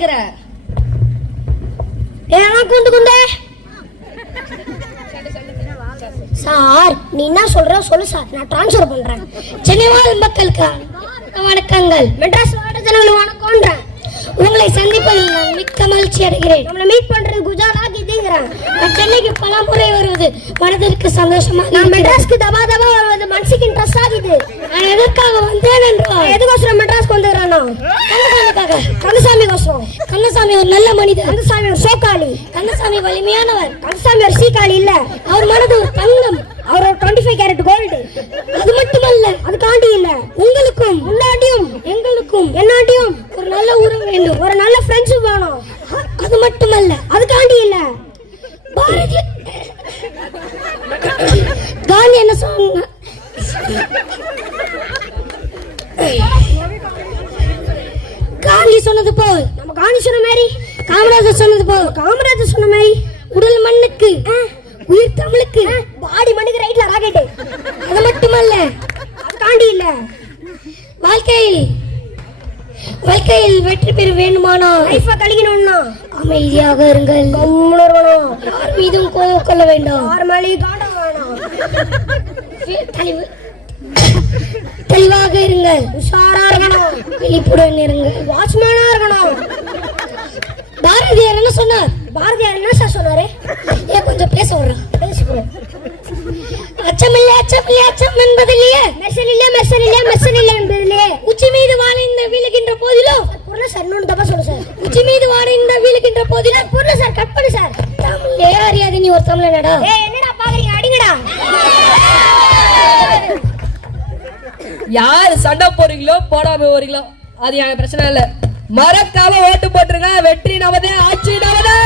கேக்குற? சார் நீ என்ன சொல்ற சொல்லு சார், நான் டிரான்ஸ்ஃபர் பண்றேன். சென்னை வாழ் மக்களுக்கு வணக்கங்கள். மெட்ராஸ் வாட்டர் வணக்கம்ன்றேன். உங்களை சந்திப்பதில் நான் மிக்க மகிழ்ச்சி அடைகிறேன். நம்மளை மீட் பண்றது குஜராத் இதுங்கிறேன். நான் சென்னைக்கு பல முறை வருவது மனதிற்கு சந்தோஷமா. நான் மெட்ராஸ்க்கு தபா வருவது மனசுக்கு இன்ட்ரெஸ்ட் ஆகுது. நான் எதற்காக வந்தேன் என்றால் எதுக்கோசரம் மெட்ராஸ்க்கு வந்துடுறேன்னா கந்தசாமிக்காக. கந்தசாமி கோசரம். கந்தசாமி ஒரு நல்ல மனிதர். கந்தசாமி ஒரு சோக்காளி. கந்தசாமி வலிமையானவர். கந்தசாமி ஒரு சீக்காளி இல்ல. அவர் மனது ஒரு தங்கம். அவர் ஒரு 25 கேரட் கோல்டு. அது மட்டுமல்ல, அதுக்காண்டி இல்ல, உங்களுக்கும் முன்னாடியும் எங்களுக்கும் என்னாட்டியும் ஒரு நல்ல உறவு வேண்டும், ஒரு நல்ல ஃப்ரெண்ட்ஷிப் வேணும். அது மட்டுமல்ல, அதுக்காண்டி இல்ல, பாரதி காந்தி என்ன சொன்ன, காந்தி சொன்னது போல் நம்ம காந்தி சொன்ன மாதிரி, காமராஜர் சொன்னது போல் காமராஜர் சொன்ன மாதிரி, உடல் மண்ணுக்கு உயிர் தமிழுக்கு, பாடி மண்ணுக்கு ரைட்ல ராக்கெட். அது மட்டுமல்ல, அதுக்காண்டி இல்ல, வாழ்க்கையில் வெற்றி பெற வேண்டுமானால் லைஃபை கழிக்கணும்னா அமைதியாக இருங்கள், கம்முனு இருக்கணும், யார் மீதும் கோபம் கொள்ள வேண்டாம், யார் மேலேயும் காண்டம் வேணாம், தெளிவாக இருங்கள், உஷாரா இருக்கணும், விழிப்புடன் இருங்கள், வாட்ச்மேனா இருக்கணும். பாரதியார் என்ன சொன்னார்? பாரதியார் என்ன சார் சொன்னாரு? ஏன் கொஞ்சம் பேச விடுறான், பேசுகிறேன். அச்சமில்லை அச்சமில்லை அச்சம் என்பதில்லையே, மெர்சனில்லை என்பதில்லையே, உச்சி மீது வாழைந்த வீழுகின்ற போதிலும் புரியல சார், இன்னொன்று தப்பா சொல்லு சார். உச்சி மீது வாழைந்த வீழுகின்ற போதிலும் புரியல சார், கட் பண்ணு சார். தமிழே அறியாது நீ ஒரு தமிழனடா. என்னடா பாக்குறீங்க, அடிங்கடா. யார் சண்டை போறீங்களோ போடாம போறீங்களோ அது எனக்கு பிரச்சனை இல்லை. மறக்காம ஓட்டு போட்டுருங்க. வெற்றி நமதே, ஆட்சி நமதே.